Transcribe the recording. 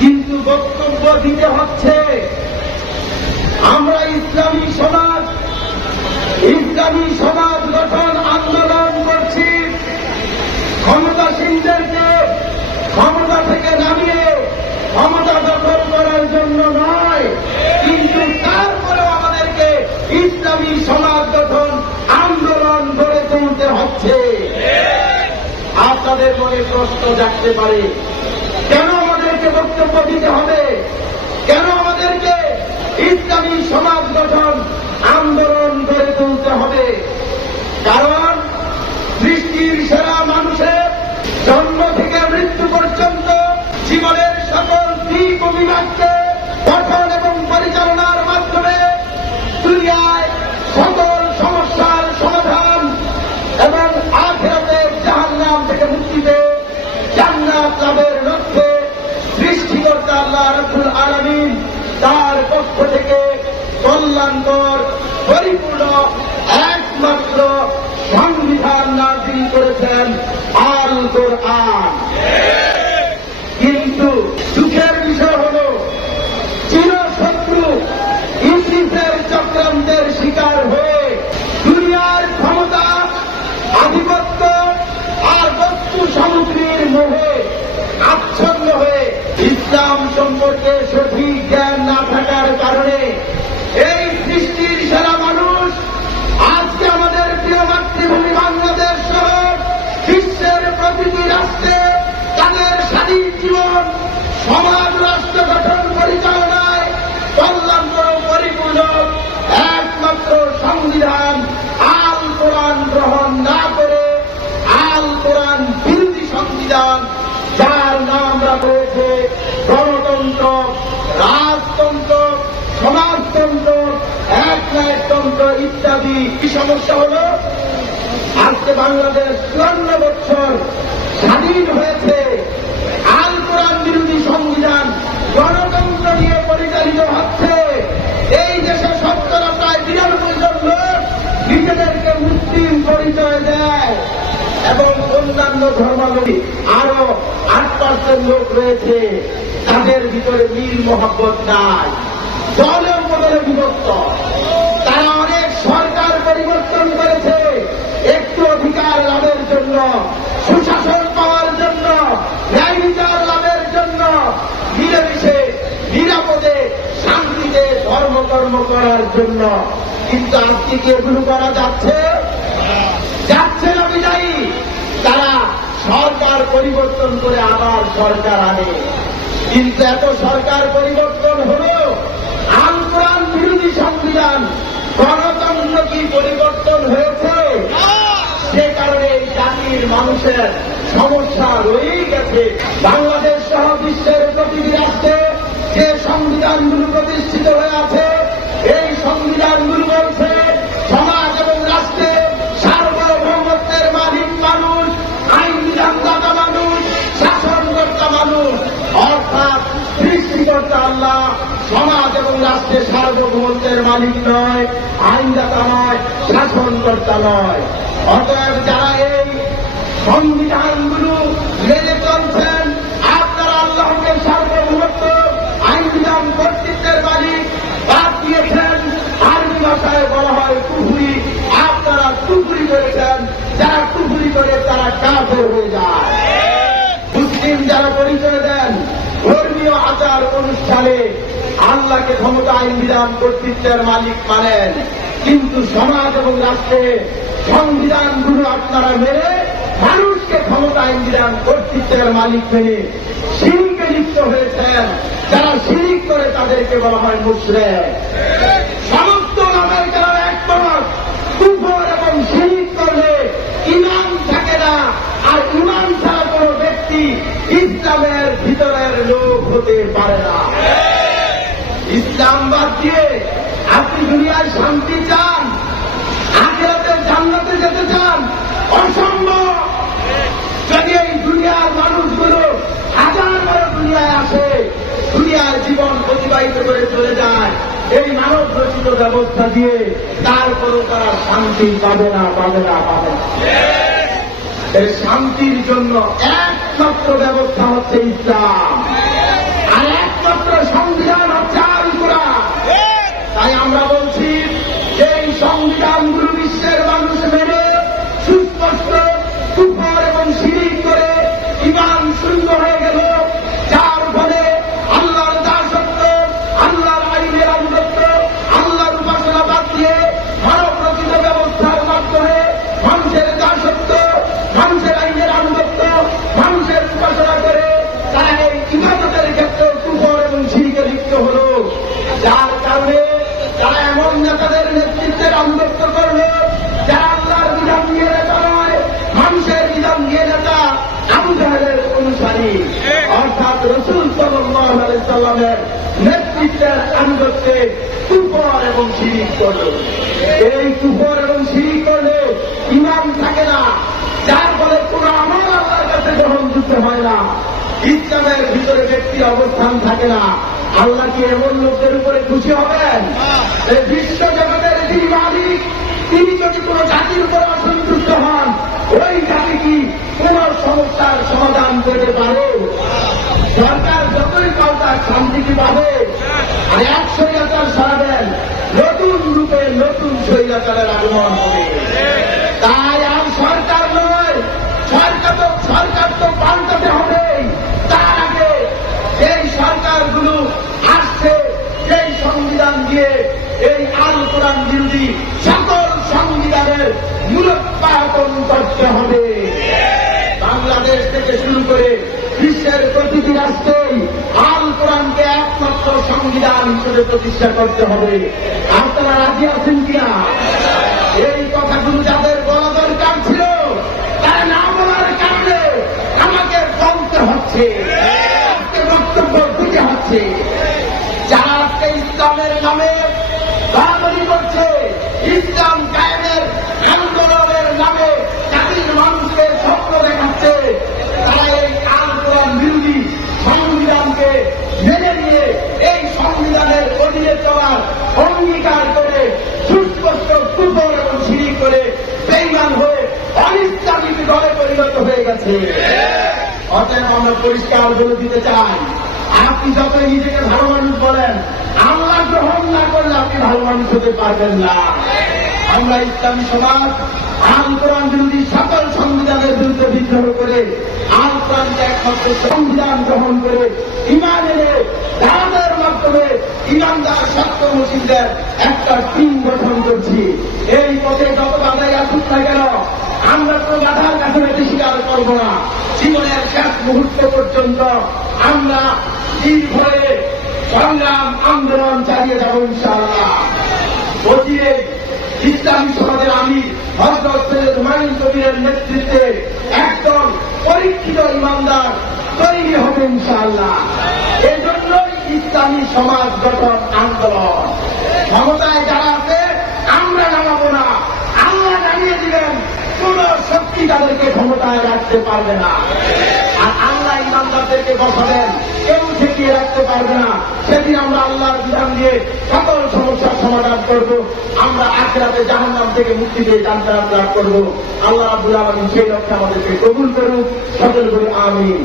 কিন্তু বক্তব্য দিতে হচ্ছে আমরা ইসলামী সমাজ গঠন আন্দোলন করছি। ক্ষমতাসীনদেরকে ক্ষমতা থেকে নামিয়ে ক্ষমতা দখল করার জন্য নয়, কিন্তু তারপরেও আমাদেরকে ইসলামী সমাজ গঠন আন্দোলন গড়ে তুলতে হচ্ছে। আপনাদের মনে প্রশ্ন জাগতে পারে, কেন আমাদেরকে বক্তব্য দিতে হবে, কেন আমাদেরকে ইসলামী সমাজ গঠন আন্দোলন গড়ে তুলতে হবে? কারণ সৃষ্টির সেরা মানুষের জন্ম থেকে মৃত্যু পর্যন্ত জীবনের সকল দিক ও বিভাগকে গঠন এবং পরিচালনার মাধ্যমে দুনিয়ায় সকল সমস্যার সমাধান এবং আখিরাতের জাহান্নাম থেকে মুক্তি পেয়ে জান্নাত লাভের লক্ষ্যে সৃষ্টিকর্তা আল্লাহ রাব্বুল আলামিন তার পক্ষ থেকে কল্যাণকর পরিপূর্ণ একমাত্র সংবিধান নাযিল করেছেন, আল কোরআন। কিন্তু দুঃখের বিষয় হল চিরশত্রু ইবলিসের চক্রান্তের শিকার হয়ে দুনিয়ার ক্ষমতা, আধিপত্য আর বস্তু সামগ্রীর মোহে আচ্ছন্ন হয়ে ইসলাম সম্পর্কে সঠিক জ্ঞান না থাকার কারণে এই সৃষ্টির সেরা মানুষ আজকে আমাদের প্রিয় মাতৃভূমি বাংলাদেশ সহ বিশ্বের প্রতিটি রাষ্ট্রে তাদের স্বাধীন জীবন সমাজ রাষ্ট্র গঠন পরিচালনায় কল্যাণকর পরিপূর্ণ একমাত্র সংবিধান আল কোরআন গ্রহণ না করে আল কোরআন বিরোধী সংবিধান, যার নাম রাখা হয়েছে গণতন্ত্র, রাজতন্ত্র, সমাজতন্ত্র, একনায়কতন্ত্র ইত্যাদি। কি সমস্যা হল? আজকে বাংলাদেশ 54 বছর স্বাধীন হয়েছে, আল কোরআন বিরোধী সংবিধান গণতন্ত্র নিয়ে পরিচালিত হচ্ছে। এই দেশে শতকরা প্রায় 92 জন লোক নিজেদেরকে মুসলিম পরিচয় দেয় এবং অন্যান্য ধর্মাবলম্বী আরো 8% লোক রয়েছে, তাদের ভিতরে মিল মহব্বত নাই, দলে উপদলে বিভক্ত। তারা অনেক সরকার পরিবর্তন করেছে একটু অধিকার লাভের জন্য, সুশাসন পাওয়ার জন্য, ন্যায় বিচার লাভের জন্য, মিলেমিশে নিরাপদে শান্তিতে ধর্মকর্ম করার জন্য। কিন্তু আজকে কি এগুলো করা যাচ্ছে? যাচ্ছে না বিদায়ী। তারা সরকার পরিবর্তন করে আবার সরকার আনে, কিন্তু এত সরকার পরিবর্তন হলো আল কোরআন বিরোধী সংবিধান গণতন্ত্র কি পরিবর্তন হয়েছে? সে কারণে এই জাতির মানুষের সমস্যা রয়েই গেছে। বাংলাদেশ সহ বিশ্বের প্রতিটি রাষ্ট্রে যে সংবিধানগুলো প্রতিষ্ঠিত হয়ে আছে, এই সংবিধানগুলো বলছে সমাজ এবং রাষ্ট্রে সার্বভৌমত্বের মালিক মানুষ, আইন বিধানদাতা মানুষ, শাসনকর্তা মানুষ, অর্থাৎ সৃষ্টিকর্তা আল্লাহ। সমাজ এবং রাষ্ট্রের সার্বভৌমত্বের মালিক নয়, আইনদাতা নয়, শাসনকর্তা নয়। অতএব যারা এই সংবিধানগুলো মেনে চলছেন, আপনারা আল্লাহকে সার্বভৌমত্ব, আইন বিধান কর্তৃত্বের মালিক বাদ দিয়েছেন। আরবি ভাষায় বলা হয় কুফরি, আপনারা কুফরি করেছেন। যারা কুফরি করে তারা কাফের হয়ে যায়। মুসলিম যারা পরিচয় দেন ধর্মীয় আচার অনুষ্ঠানে আল্লাহকে ক্ষমতা, আইন বিধান কর্তৃত্বের মালিক মানেন, কিন্তু সমাজ এবং রাষ্ট্রে সংবিধানগুলো আপনারা মেনে মানুষকে ক্ষমতা, আইন বিধান কর্তৃত্বের মালিক মেনে শিরকে লিপ্ত হয়েছেন। যারা শিরিক করে তাদেরকে বলা হয় মুশরিক। সমস্ত নামের কারণে একমত, কুফর এবং শিরিক করলে ঈমান থাকে না, আর ঈমান ছাড়া কোনো ব্যক্তি ইসলামের ভিতরের লোক হতে পারে না। ইসলাম বাদ দিয়ে আপনি দুনিয়ায় শান্তি চান, আখিরাতে জান্নাতে যেতে চান, অসম্ভব। যদি এই দুনিয়ার মানুষগুলো হাজার বার দুনিয়ায় আসে, দুনিয়ার জীবন অতিবাহিত করে চলে যায় এই মানব রচিত ব্যবস্থা দিয়ে, তারপরও তারা শান্তি পাবে না, পাবে না, পাবে না। এই শান্তির জন্য এক একমাত্র ব্যবস্থা হচ্ছে ইসলাম, আর একমাত্র সংবিধান হচ্ছে আল কোরআন। তাই আমরা বলছি যে এই সংবিধানগুলো বিশ্বের মানুষ মেনে সুস্পষ্ট কুফর এবং শিরিক করে ঈমান শূন্য হয়ে গেল, যার ফলে আল্লাহর দাসত্ব, আল্লাহর আইনের আনুগত্য, আল্লাহর উপাসনা বাদ দিয়ে মানব রচিত ব্যবস্থার মাধ্যমে মানুষের দাসত্ব, মানুষের আইনের আনুগত্য, মানুষের উপাসনা করে তারা এই ইবাদতের ক্ষেত্রে কুফর এবং শিরিকে লিপ্ত হল। যার কারণে তারা এমন নেতাদের নেতৃত্বের আনুগত্য করল যারা আল্লাহর বিধান নিয়ে নেতা নয়, মানুষের বিধান নিয়ে নেতা, আবু জাহেলের অনুসারী, অর্থাৎ রাসূল সাল্লাল্লাহু আলাইহি সাল্লামের নেতৃত্বের আনুগত্যে কুফর এবং শিরিক করল। এই কুফর এবং শিরিক করলে ঈমান থাকে না, যার ফলে কোন আমল আল্লাহর কাছে গ্রহণযোগ্য হয় না, ইসলামের ভিতরে ব্যক্তির অবস্থান থাকে না। আল্লাহ কি এমন লোকদের উপরে খুশি হবেন? এই বিশ্ব জগতের যিনি মালিক, তিনি যদি কোন জাতির উপর অসন্তুষ্ট হন, ওই জাতি কি কোন সমস্যার সমাধান করতে পারে? সরকার যতই পাল্টাক শান্তি কি পাবে? আর এক স্বৈরাচার সরাবেন, নতুন রূপে নতুন স্বৈরাচারের আগমন হবে। তাই আর সরকার নয়, সরকার তো পাল্টাতে হবে। তার আগে এই সরকারগুলো আসছে এই সংবিধান দিয়ে এই আল কোরআন বিরোধী সকল সংবিধানের মূলোৎপাটন করতে হবে। বাংলাদেশ থেকে শুরু করে বিশ্বের প্রতিটি রাষ্ট্রেই আল কোরআনকে একমাত্র সংবিধান হিসেবে প্রতিষ্ঠা করতে হবে। আপনারা রাজি আছেন কিনা? এই কথাগুলো যাদের বলা দরকার ছিল তারা না বলার কারণে আমাকে বলতে হচ্ছে, বক্তব্য দিতে হচ্ছে। যারা আজকে ইসলামের নামে বাড়াবাড়ি করছে, ইসলাম কায়েমের আন্দোলনের নামে জাতির মানুষকে স্বপ্ন দেখাচ্ছে, তারা এই আল কোরআন বিরোধী সংবিধানকে মেনে নিয়ে এই সংবিধানের অধীনে চলার অঙ্গীকার করে সুস্পষ্ট কুফর এবং শিরিক করে বেঈমান হয়ে অনিসলামিক দলে পরিণত হয়ে গেছে। অতএব আমরা পরিষ্কার বলে দিতে চাই, আপনি যতই নিজেকে ভালো মানুষ বলেন, আল্লাহ গ্রহণ না করলে আপনি ভালো মানুষ হতে পারবেন না। আমরা ইসলামী সমাজ আল কোরআন বিরোধী সকল সংবিধানের বিরুদ্ধে বিদ্রোহ করে আল কোরআনকে একমাত্র সংবিধান গ্রহণ করে ঈমান এনে দাওয়াতের মাধ্যমে ঈমানদার সত্য মুসলিমদের একটা টিম গঠন করছি। এই পথে যত বাধাই আসুক না কেন, আমরা কোনো বাধার কাছে স্বীকার করবো না। জীবনের শেষ মুহূর্ত পর্যন্ত আমরা দীর্ঘয়ে সংগ্রাম আন্দোলন চালিয়ে যাব ইনশাআল্লাহ। অচিরে ইসলামী সমাজের আমির হযরত সৈয়দ হুমায়ুন কবিরের নেতৃত্বে একদল পরীক্ষিত ইমানদার তৈরি হবে ইনশাআল্লাহ। এই জন্যই ইসলামী সমাজ গঠন আন্দোলন। ক্ষমতায় যারা আছে আমরা নামাবো না, আল্লাহ জানিয়ে দিলেন কোন শক্তি তাদেরকে ক্ষমতায় রাখতে পারবে না। আর আল্লাহ ইমানদারদেরকে বসাবেন, কেউ ঠেকিয়ে রাখতে পারবে না। সেদিন আমরা আল্লাহর বিধান দিয়ে সকল সমস্যার সমাধান করব। আমরা আখিরাতে জাহান্নাম থেকে মুক্তি দিয়ে জান্নাত লাভ করব। আল্লাহ রাব্বুল আলামিন সেই লক্ষ্যে আমাদেরকে কবুল করুক। সকল বলি আমিন।